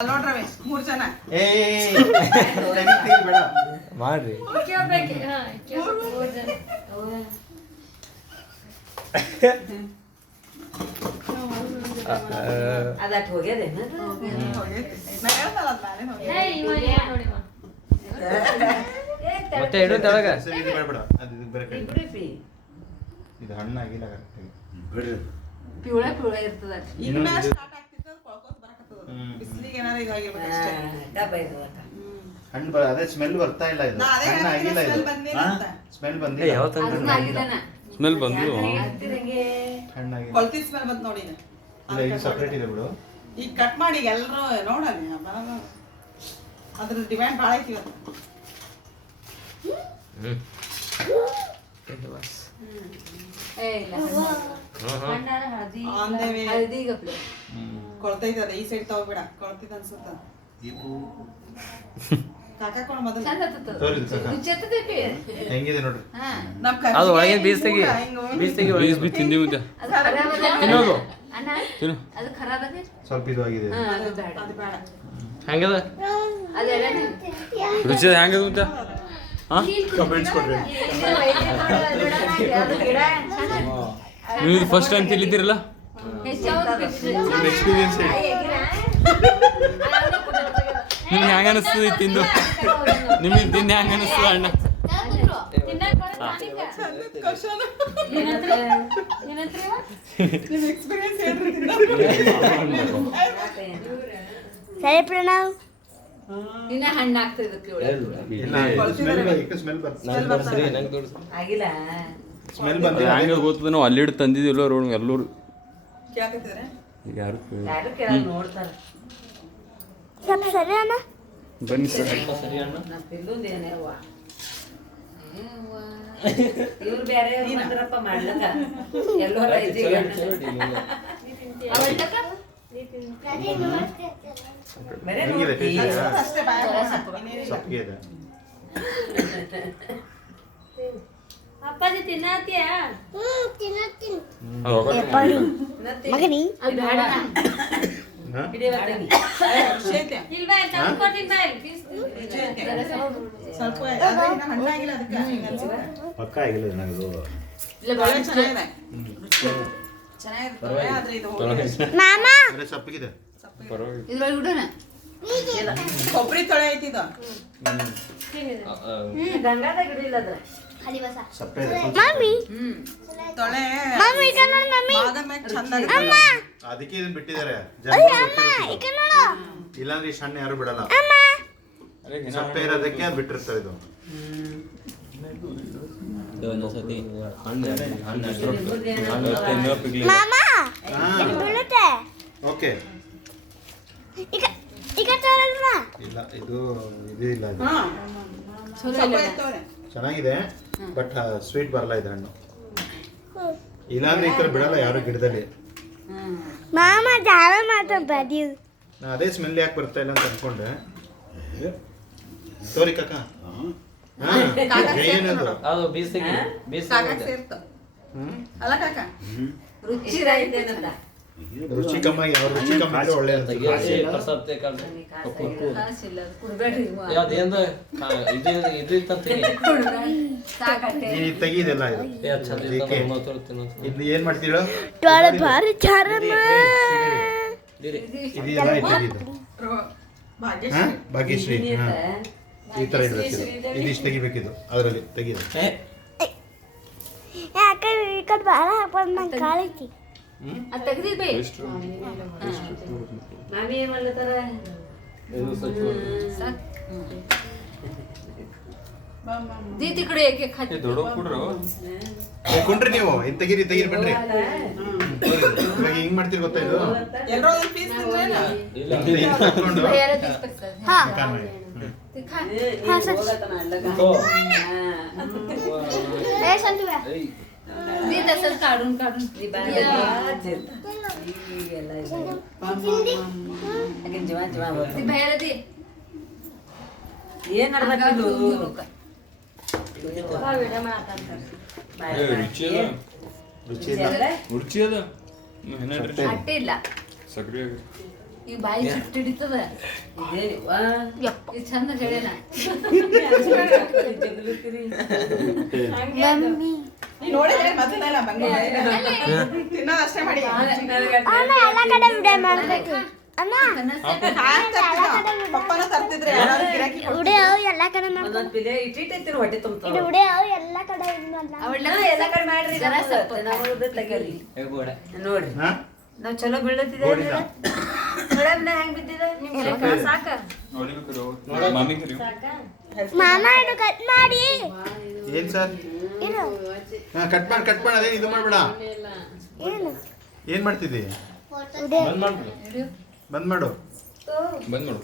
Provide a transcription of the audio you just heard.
ನೋಡ್ರವೆ 3 ಜನ ಮಾಡ್ರಿ ಅದಟ್ ಹೋಗ್ಯದೆ ಮತ್ತೆ ಇಡು ತೆಳಗ ಇದು ಹಣ್ಣಾಗಿಲ್ಲ ಪಿವಳ ಪಿವಳ ಇರ್ತದ ಇನ್ನ ಸ್ಟಾರ್ಟ್ ಆಗ್ತಿತ್ತು ಕೊಳ್ಕೋತ ಬರಕತ್ತದ ಬಿಸಿಲಿಗೆ ಏನಾರ ಇದಾಗಿರ್ಬೇಕು ಅಷ್ಟೇ ಡಬ್ಬ ಇದು ಹಣ್ಣು ಅದೇ ಸ್ಮೆಲ್ ಬರ್ತಾ ಇಲ್ಲ ಇದು ನಾ ಅದೇ ಹಣ್ಣು ಆಗಿಲ್ಲ ಇದು ಸ್ಮೆಲ್ ಬಂದಿಲ್ಲ ಯಾವ ಸ್ಮೆಲ್ ಬಂದು ಹಣ್ಣಾಗಿಲ್ಲ ಕೊಳ್ತಿ ಸ್ಮೆಲ್ ಬಂತು ನೋಡಿ ಇಲ್ಲ ಈಗ ಸಪ್ರೇಟ್ ಇದೆ ಬಿಡು ಈಗ ಕಟ್ ಮಾಡಿ ಎಲ್ಲರೂ ನೋಡಲ್ಲಿ ಅದ್ರ ಡಿಮ್ಯಾಂಡ್ ಭಾಳ ಐತಿ ಇವತ್ತು ಕೊಳ್ತೈತಿ ಅದ ಈ ಸೈಡ್ ತಗೋಬೇಡ ಕೊಳ್ತೈತಿ ಅನ್ಸುತ್ತ ಕಾಕೊಂಡು ಮೊದಲು ಹೆಂಗಿದೆ ನೋಡ್ರಿ ಅದು ಒಳಗಿನ ಬೀಸ್ ತೆಗಿ ಬೀಸ್ ಬಿ ತಿಂದಿ ಮುದ್ದೆ ತಿನ್ನೋದು ತಿನ್ನು ಸ್ವಲ್ಪ ಇದು ಆಗಿದೆ ಅದು ಬೇಡ ಹೆಂಗದ ರುಚಿ ಹೆಂಗದ ಮುದ್ದೆ ಹಾಂ ಕಮೆಂಟ್ಸ್ ಕೊಡ್ರಿ ನೀವು ಫಸ್ಟ್ ಟೈಮ್ ತಿಲ್ಲಿದ್ದೀರಲ್ಲ ಎಕ್ಸ್ಪೀರಿಯನ್ಸ್ ನಿಮ್ಗೆ ಹೆಂಗ ಅನಿಸ್ತದೆ ತಿಂದು ನಿಮಗೆ ತಿಂದು ಹೆಂಗ ಅನಿಸ್ತದ ಅಣ್ಣ ಸರಿ ಪ್ರಣವ್ ಇನ್ನ ಹಣ್ಣು ಆಗ್ತದೆ ಆಗಿಲ್ಲ ಸ್ಮೆಲ್ ಬಂದಿಲ್ಲ ಹೆಂಗ ಗೊತ್ತದ ನಾವು ಅಲ್ಲಿ ತಂದಿದ್ದಿಲ್ಲ ರೋಡ್ ಎಲ್ಲರೂ ಕೇಳಕತ್ತಿದ್ರೆ ಯಾರು ಯಾರು ಕೇಳಲ್ಲ ನೋಡ್ತಾರ ಸ್ವಲ್ಪ ಸರಿ ಅಣ್ಣ ಬನ್ನಿ ಸರ್ ನಮ್ಮ ಪಿಲ್ಲುಂದೇನೆ ಅವ್ವ ಇವ್ರು ಬೇರೆ ಬಂದ್ರಪ್ಪ ಮಾಡ್ಲಕ್ಕ ಎಲ್ಲೋ ರೈತಿಗೆ ಬೇರೆ ಹೆಂಗಿದೆ ಟೇಸ್ಟ್ ಅಷ್ಟೇ ಬಾಯ ಸಪ್ಪಗೆ ಇದೆ ಅಪ್ಪಾಜಿ ತಿನ್ನತ್ತೀಯ ಮಗನಿ ಇಲ್ವಾ ತಂದ್ಕೊಡ್ತೀನಿ ಬಾ ಇಲ್ಲಿ ಸ್ವಲ್ಪ ಹಣ್ಣಾಗಿಲ್ಲ ಅದಕ್ಕೆ ಪಕ್ಕ ಆಗಿಲ್ಲ ನನಗೆ ಚೆನ್ನಾಗಿರ್ತವೆ ಆದ್ರೆ ಇದು ಮಾಮ ಅಂದ್ರೆ ಸಪ್ಪಗಿದೆ ಇದ್ರೊಳಗೆ ಬಿಡೋಣ ಕೊಬ್ಬರಿ ತೊಳೆ ಐತಿ ಇದು ಗಂಗಾದ ಗಿಡ ಇಲ್ಲ ಅದ್ರ ಸಪ್ಪೆ ಇದೆ ಮಮ್ಮಿ ತೊಳೆ ಮಮ್ಮಿ ಈ ಕಡೆ ನೋಡು ಮಮ್ಮಿ ಬಾದಾಮ್ ಮ್ಯಾಗ್ ಚಂದ ಅಮ್ಮ ಅದಕ್ಕೆ ಇದನ್ನ ಬಿಟ್ಟಿದ್ದಾರೆ ಅಮ್ಮ ಈ ಕಡೆ ನೋಡು ಇಲ್ಲಾಂದ್ರೆ ಇಷ್ಟು ಹಣ್ಣು ಯಾರು ಬಿಡಲ್ಲ ಅಮ್ಮ ಸಪ್ಪೆ ಇರೋದಕ್ಕೆ ಅದು ಬಿಟ್ಟಿರ್ತಾರೆ ಇದು ಮಾಮ ಇದು ಬೀಳುತ್ತೆ ಓಕೆ ಈ ಕಡೆ ತೋರಲ್ವಾ ಇಲ್ಲ ಇದು ಇಲ್ಲ ಇದು ಹಾ ಸ್ವಲ್ಪ ಐತವ್ರೆ ಚೆನ್ನಾಗಿದೆ ಬಟ್ ಸ್ವೀಟ್ ಬರಲ್ಲ ಇದು ಹಣ್ಣು ಇಲ್ಲಾಂದ್ರೆ ಈ ಥರ ಬಿಡಲ್ಲ ಯಾರು ಗಿಡದಲ್ಲಿ ಮಾಮ ಜಾವ ಮಾತ್ರ ಬದಿ ನಾ ಅದೇ ಸ್ಮೆಲ್ ಯಾಕೆ ಬರ್ತಾ ಇಲ್ಲ ಅಂತ ಅನ್ಕೊಂಡೆ ತೋರಿ ಕಾಕ ಏನದು ಅದು ಬೀಸ್ ತೆಗಿ ಬೀಸ್ ಕಾಕಾಕ್ ಸೇರ್ತ ಅಲ್ಲ ಕಾಕ ರುಚಿ ರೈತೇನಂದ ರುಚಿ ಕಮ್ಮಿ ಯಾವ ರುಚಿ ಕಮ್ಮಿ ಇದ್ರೆ ಒಳ್ಳೆ ಅನ್ಸುತ್ತೆ. ಕುಡ್ಬೇಡ್ರಿ ಸಾಕಟ್ಟೆ ನೀನ್ ತೆಗೀದೆಲ್ಲ ಇದು ಇದು ಏನ್ ಮಾಡ್ತೀಳು ತೋಳ ಭಾರಿ ಚಾರಮ್ಮ ಇದೆಲ್ಲ ತೆಗೀದು ಹಾ ಭಾಗ್ಯಶ್ರೀ ಹಾ ಈ ತರ ಇರ್ಬೇಕು ಇದಿಷ್ಟು ತೆಗಿಬೇಕಿದು ಅದರಲ್ಲಿ ತೆಗೀದು ಯಾಕೆ ಈ ಕಡೆ ಬಾಳ ಹಾಕ್ಬಾರ್ದು ನಂಗೆ ಕಾಳೈತಿ ಅದು ತೆಗ್ದಿದ್ಬೇ ಮಾಮಿ ಏನ್ ಮಾಡ್ಲತ್ತಾರ ದೀತಿ ಕಡೆ ಏಕೆ ಖಾತಿ ದೊಡ್ಡ ಕೊಡ್ರು ಕುಂಡ್ರಿ ನೀವು ಇದು ತೆಗೀರಿ ಬನ್ರಿ ಇವಾಗ ಹಿಂಗ್ ಮಾಡ್ತೀರಿ ಗೊತ್ತಾ ಇದು ಎಲ್ಲರೂ ಒಂದು ಪೀಸ್ ತಿಂದ್ರೇನ ಹಿಂಗ್ ಹಾಕೊಂಡು ಬೇರೆ ದಿಸ್ಬೇಕು ಹಾ ಕಾನ್ ಮಾಡಿ ತಿಕ್ಕಾ ಹಾ ಸರ್ दीदा सर काढून काढून जेव्हा जेव्हा बाहेर दे ಏನ್ ನಡ್ದಕ್ಕಿದು ರುಚಿ ಇಲ್ಲ ರುಚಿ ಅದ ಅಟ್ಟೆ ಇಲ್ಲ ಸಕ್ರೆ ಈ ಬಾಯಿ ಚುಟ್ಟಿ ಹಿಡಿತದ ಇದು ಚಂದ ಹೇಳೇನ ಮಮ್ಮಿ ನೀನ್ ನೋಡಿದ್ರೆ ಮೊದಲೆಲ್ಲ ತಿನ್ನೋದಷ್ಟೇ ಮಾಡಿ ಅಮ್ಮ ಎಲ್ಲ ಕಡೆ ವಿಡಿಯೋ ಮಾಡ್ಬೇಕು ಅಮ್ಮ ಪಪ್ಪನ ತರ್ತಿದ್ರೆ ಯಾರಾದ್ರೂ ಗಿರಾಕಿ ವಿಡಿಯೋ ಎಲ್ಲ ಕಡೆ ಮಾಡ್ಬೇಕು ಇದು ವಿಡಿಯೋ ಎಲ್ಲ ಕಡೆ ಇದು ಮಾಡ್ಲಾ? ನೋಡ್ರಿ ಹಾ ನಾವ್ ಚಲೋ ಬೀಳತ್ತಿದೆ ಗೋಡಿಂದ. ಹೆಂಗ್ ಬಿದ್ದಿದೆ ಸಾಕ ಮಾಮ ಇದು ಕಟ್ ಮಾಡಿ ಏನ್ ಸರ್ ಇದು ಹಾ ಕಟ್ ಮಾಡಿ ಅದೇನು ಇದು ಮಾಡ್ಬೇಡ ಏನು ಏನ್ ಮಾಡ್ತಿದ್ದಿ ವಿಡಿಯೋ ಬಂದ್ ಮಾಡ್ಬಿಡು ಬಂದ್ ಮಾಡು ಬಂದ್ ಮಾಡು